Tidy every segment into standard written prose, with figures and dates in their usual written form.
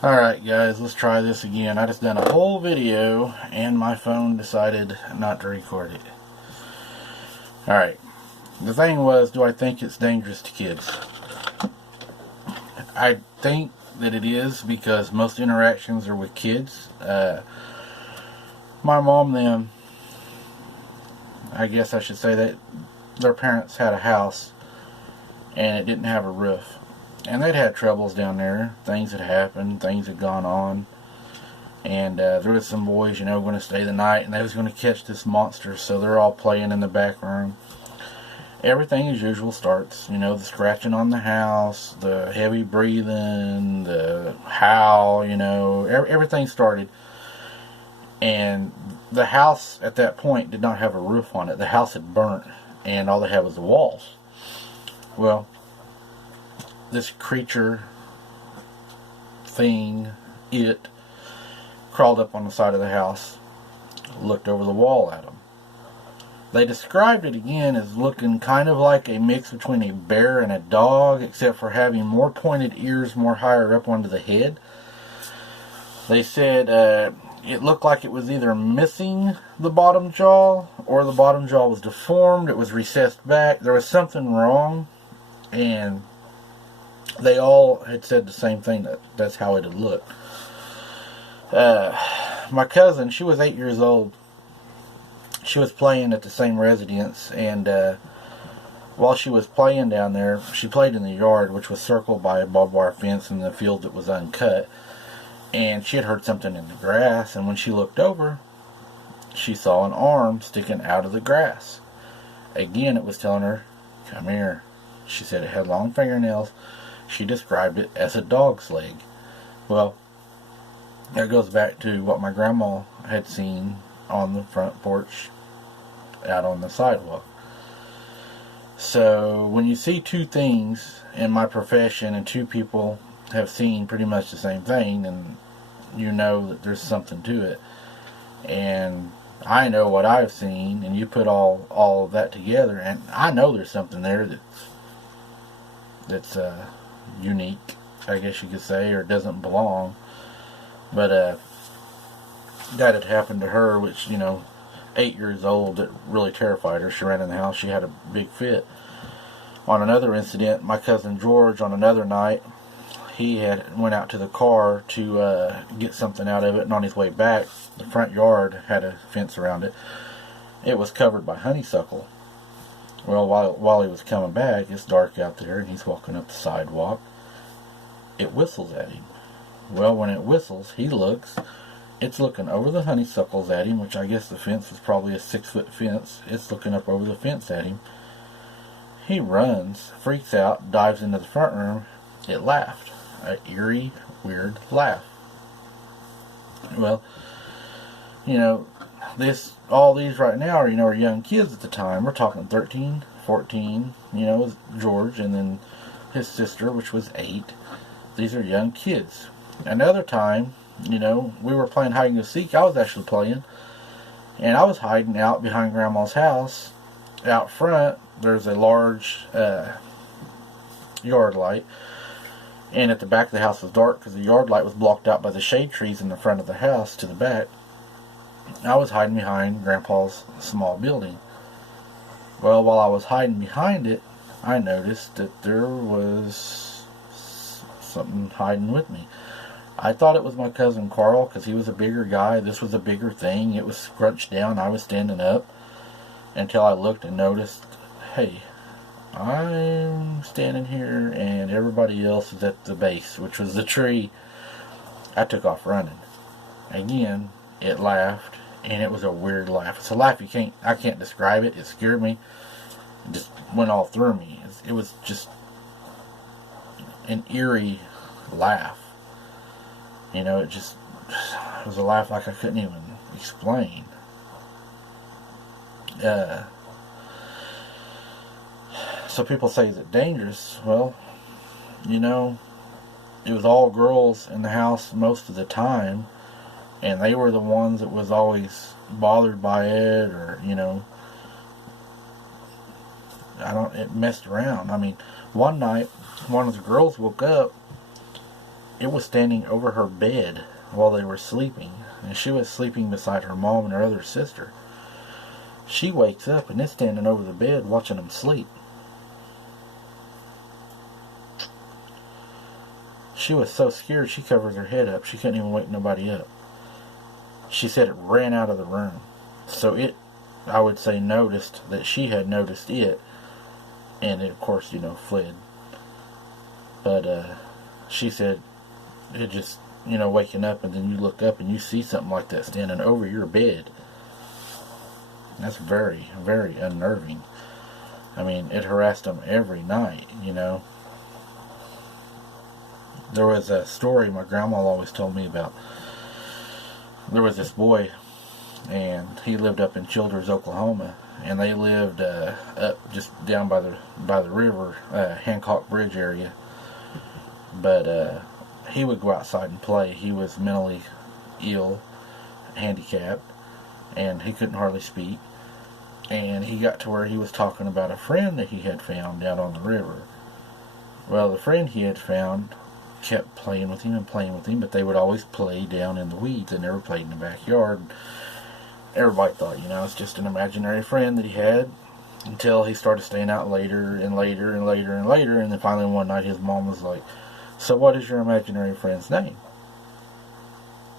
Alright guys, let's try this again. I just done a whole video and my phone decided not to record it. Alright, the thing was, do I think it's dangerous to kids? I think that it is because most interactions are with kids. My mom, them, I guess I should say that their parents had a house and it didn't have a roof. And they'd had troubles down there. Things had happened. Things had gone on. And there was some boys, going to stay the night. And they was going to catch this monster. So they're all playing in the back room. Everything as usual starts. The scratching on the house. The heavy breathing. The howl, Everything started. And the house at that point did not have a roof on it. The house had burnt. And all they had was the walls. Well, this creature thing, it crawled up on the side of the house, looked over the wall at them. They described it again as looking kind of like a mix between a bear and a dog, except for having more pointed ears more higher up onto the head. They said it looked like it was either missing the bottom jaw or the bottom jaw was deformed. It was recessed back. There was something wrong, and they all had said the same thing, that's how it had looked. My cousin, she was 8 years old. She was playing at the same residence, and while she was playing down there, she played in the yard, which was circled by a barbed wire fence in the field that was uncut. And she had heard something in the grass, and when she looked over, she saw an arm sticking out of the grass. Again, it was telling her, "Come here." She said it had long fingernails. She described it as a dog's leg. Well, that goes back to what my grandma had seen on the front porch out on the sidewalk. So when you see two things in my profession and two people have seen pretty much the same thing, then you know that there's something to it. And I know what I've seen, and you put all of that together, and I know there's something there that's unique, I guess you could say, or doesn't belong. But that had happened to her, which 8 years old, it really terrified her. She ran in the house. She had a big fit. On another incident, my cousin George, on another night, he went out to the car to get something out of it, and on his way back, the front yard had a fence around it. It was covered by honeysuckle. Well, while he was coming back, it's dark out there, and he's walking up the sidewalk. It whistles at him. Well, when it whistles, he looks. It's looking over the honeysuckles at him, which I guess the fence was probably a 6-foot fence. It's looking up over the fence at him. He runs, freaks out, dives into the front room. It laughed. An eerie, weird laugh. Well, all these right now are young kids at the time. We're talking 13, 14, George, and then his sister, which was 8. These are young kids. Another time, we were playing hide and go seek. I was actually playing, and I was hiding out behind Grandma's house. Out front, there's a large yard light, and at the back of the house was dark because the yard light was blocked out by the shade trees in the front of the house to the back. I was hiding behind Grandpa's small building. Well, while I was hiding behind it, I noticed that there was something hiding with me. I thought it was my cousin Carl because he was a bigger guy. This was a bigger thing. It was scrunched down. I was standing up until I looked and noticed, hey, I'm standing here and everybody else is at the base, which was the tree. I took off running. Again, it laughed, and it was a weird laugh. It's a laugh I can't describe it. It scared me. It just went all through me. It was just an eerie laugh. It was a laugh like I couldn't even explain. So people say, is it dangerous? Well, it was all girls in the house most of the time, and they were the ones that was always bothered by it, or it messed around. I mean, one night, one of the girls woke up it was standing over her bed while they were sleeping, and she was sleeping beside her mom and her other sister. She wakes up and it's standing over the bed watching them sleep. She was so scared she covered her head up. She couldn't even wake nobody up. She said it ran out of the room. So it, I would say, noticed that she had noticed it, and it, of course, fled. But she said it just, waking up, and then you look up and you see something like that standing over your bed. That's very, very unnerving. I mean, it harassed them every night, There was a story my grandma always told me about. There was this boy, and he lived up in Childers, Oklahoma, and they lived up just down by the river, Hancock Bridge area. But he would go outside and play. He was mentally ill, handicapped, and he couldn't hardly speak. And he got to where he was talking about a friend that he had found down on the river. Well, the friend he had found kept playing with him, but they would always play down in the weeds. They never played in the backyard. Everybody thought, it's just an imaginary friend that he had, until he started staying out later and later and later and later, and then finally one night his mom was like, "So what is your imaginary friend's name?"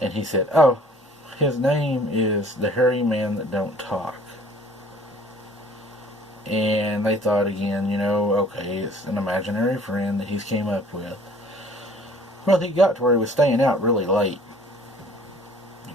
And he said, "Oh, his name is the hairy man that don't talk." And they thought again, okay, it's an imaginary friend that he's came up with. Well, he got to where he was staying out really late.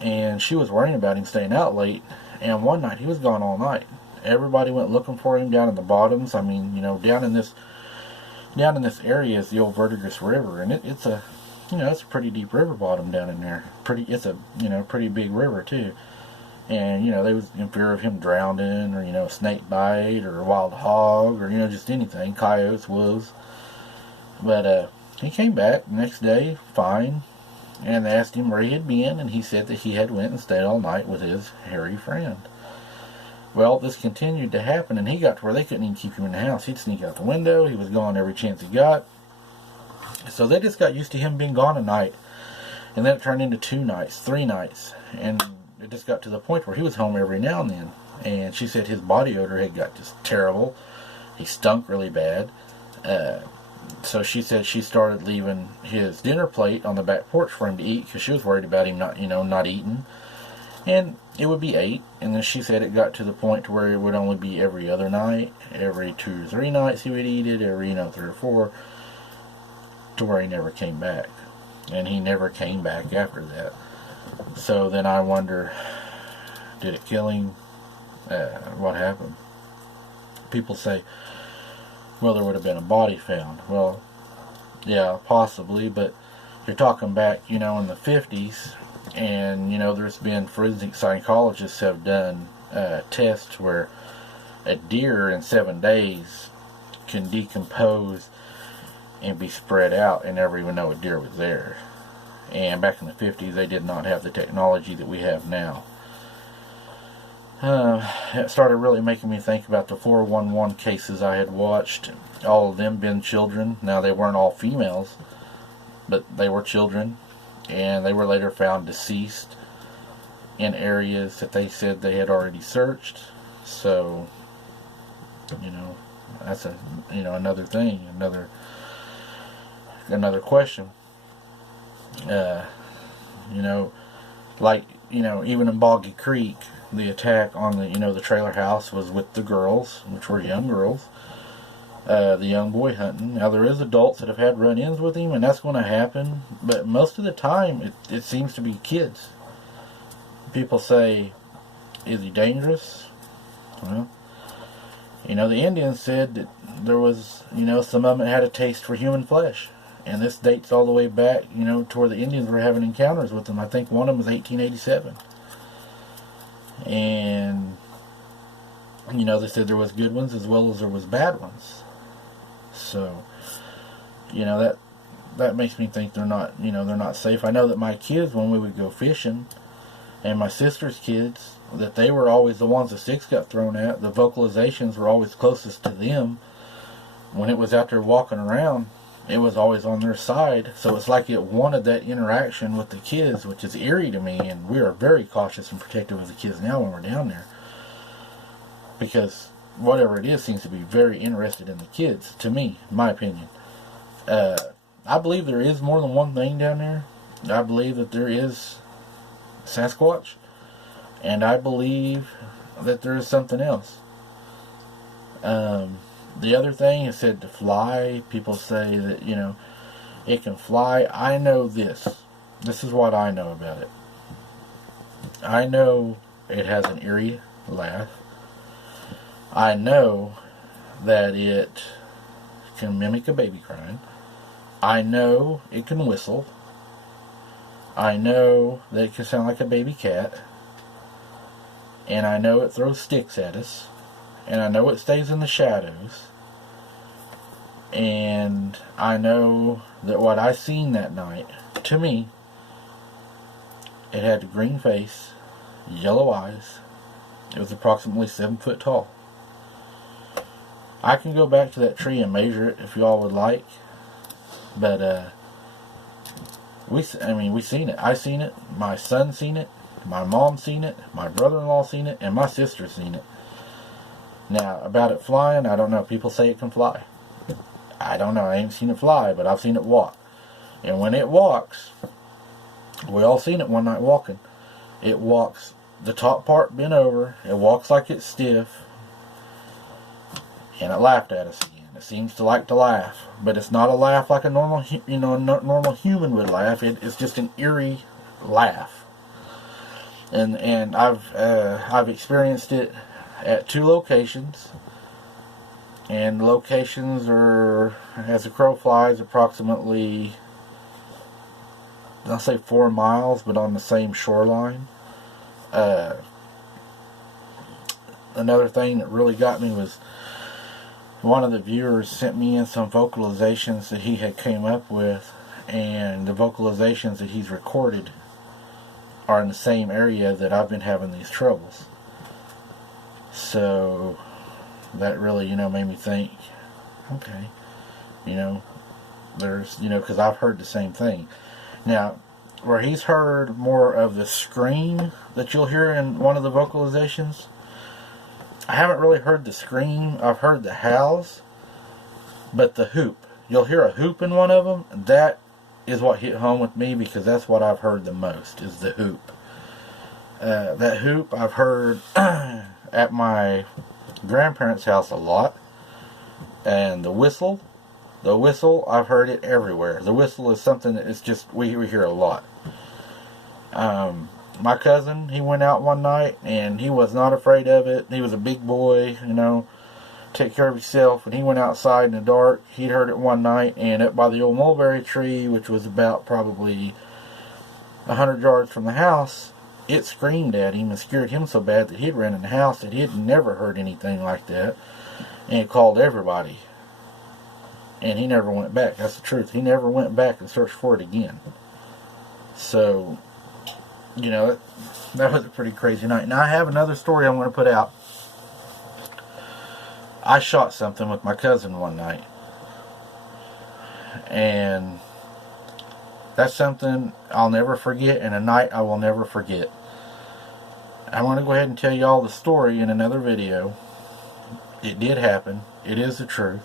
And she was worrying about him staying out late. And one night, he was gone all night. Everybody went looking for him down in the bottoms. I mean, down in this area is the old Verdigris River. And it's a pretty deep river bottom down in there. It's a, pretty big river, too. And, they was in fear of him drowning, or, a snake bite, or a wild hog, or, just anything, coyotes, wolves. But, he came back the next day, fine, and they asked him where he had been, and he said that he had went and stayed all night with his hairy friend. Well, this continued to happen, and he got to where they couldn't even keep him in the house. He'd sneak out the window, he was gone every chance he got. So they just got used to him being gone a night, and then it turned into 2 nights, 3 nights, and it just got to the point where he was home every now and then. And she said his body odor had got just terrible. He stunk really bad. So she said she started leaving his dinner plate on the back porch for him to eat, because she was worried about him not eating. And it would be 8, and then she said it got to the point to where it would only be every other night, every 2 or 3 nights he would eat it, every 3 or 4, to where he never came back. And he never came back after that. So then I wonder, did it kill him? What happened? People say, well, there would have been a body found. Well, yeah, possibly, but you're talking back, in the 50s, and, there's been forensic psychologists have done tests where a deer in 7 days can decompose and be spread out and never even know a deer was there. And back in the 50s, they did not have the technology that we have now. It started really making me think about the 411 cases I had watched. All of them been children. Now, they weren't all females, but they were children. And they were later found deceased in areas that they said they had already searched. So, that's another thing, another question. Even in Boggy Creek, the attack on the trailer house was with the girls, which were young girls. The young boy hunting. Now, there is adults that have had run-ins with him, and that's going to happen. But most of the time, it seems to be kids. People say, is he dangerous? Well, the Indians said that there was, some of them had a taste for human flesh. And this dates all the way back, to where the Indians were having encounters with them. I think one of them was 1887. And, they said there was good ones as well as there was bad ones. So, that makes me think they're not safe. I know that my kids, when we would go fishing, and my sister's kids, that they were always the ones the sticks got thrown at. The vocalizations were always closest to them when it was out there walking around. it was always on their side. So it's like it wanted that interaction with the kids, which is eerie to me. And we are very cautious and protective of the kids now when we're down there, because whatever it is seems to be very interested in the kids, to me, in my opinion. I believe there is more than one thing down there. I believe that there is Sasquatch, and I believe that there is something else. The other thing is said to fly. People say that, you know, it can fly. I know this. This is what I know about it. I know it has an eerie laugh. I know that it can mimic a baby crying. I know it can whistle. I know that it can sound like a baby cat. And I know it throws sticks at us. And I know it stays in the shadows. And I know that what I seen that night, to me, it had a green face, yellow eyes. It was approximately 7 foot tall. I can go back to that tree and measure it if y'all would like. But, we seen it. I seen it. My son seen it. My mom seen it. My brother-in-law seen it. And my sister seen it. Now, about it flying, I don't know. People say it can fly. I don't know. I ain't seen it fly, but I've seen it walk. And when it walks, we all seen it one night walking. It walks, the top part bent over. It walks like it's stiff. And it laughed at us again. It seems to like to laugh, but it's not a laugh like a normal, normal human would laugh. It's just an eerie laugh. And I've experienced it at 2 locations. And the locations are, as the crow flies, approximately, I'll say 4 miles, but on the same shoreline. Another thing that really got me was one of the viewers sent me in some vocalizations that he had came up with, and the vocalizations that he's recorded are in the same area that I've been having these troubles. So that really, made me think, okay, there's, because I've heard the same thing. Now, where he's heard more of the scream that you'll hear in one of the vocalizations, I haven't really heard the scream. I've heard the howls, but the hoop. You'll hear a hoop in one of them. That is what hit home with me, because that's what I've heard the most, is the hoop. That hoop I've heard at my grandparents' house a lot. And the whistle I've heard it everywhere. The whistle is something that is just, we hear a lot. My cousin, he went out one night and he was not afraid of it. He was a big boy, take care of himself, and he went outside in the dark. He heard it one night, and up by the old mulberry tree, which was about probably 100 yards from the house, it screamed at him and scared him so bad that he'd ran in the house, that he'd never heard anything like that, and called everybody. And he never went back. That's the truth. He never went back and searched for it again. So, that was a pretty crazy night. Now, I have another story I'm going to put out. I shot something with my cousin one night. And that's something I'll never forget, and a night I will never forget. I'm going to go ahead and tell you all the story in another video. It did happen. It is the truth.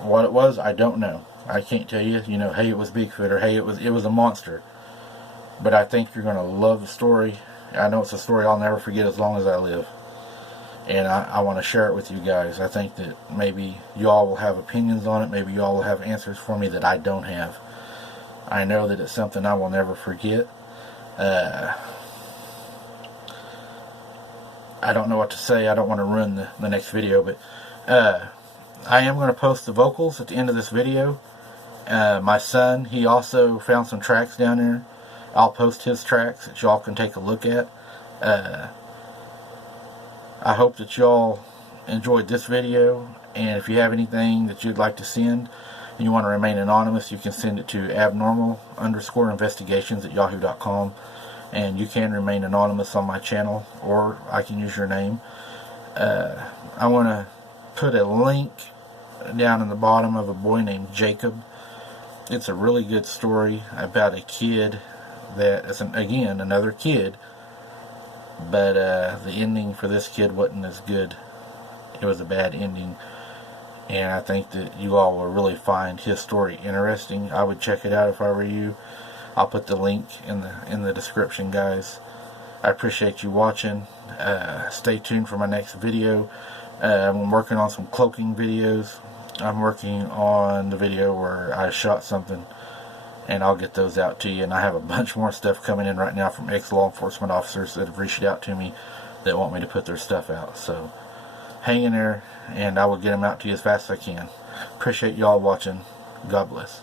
What it was, I don't know. I can't tell you, hey, it was Bigfoot, or hey, it was a monster. But I think you're going to love the story. I know it's a story I'll never forget as long as I live. And I want to share it with you guys. I think that maybe y'all will have opinions on it. Maybe y'all will have answers for me that I don't have. I know that it's something I will never forget. I don't know what to say. I don't want to ruin the next video, but I am going to post the vocals at the end of this video. My son, he also found some tracks down there. I'll post his tracks that y'all can take a look at. I hope that y'all enjoyed this video, and if you have anything that you'd like to send and you want to remain anonymous, you can send it to abnormal_investigations@yahoo.com, and you can remain anonymous on my channel, or I can use your name. I want to put a link down in the bottom of a boy named Jacob. It's a really good story about a kid that is, again, another kid, but the ending for this kid wasn't as good. It was a bad ending, and I think that you all will really find his story interesting. I would check it out if I were you. I'll put the link in the description, guys. I appreciate you watching. Stay tuned for my next video. I'm working on some cloaking videos. I'm working on the video where I shot something, and I'll get those out to you. And I have a bunch more stuff coming in right now from ex-law enforcement officers that have reached out to me that want me to put their stuff out. So hang in there, and I will get them out to you as fast as I can. Appreciate y'all watching. God bless.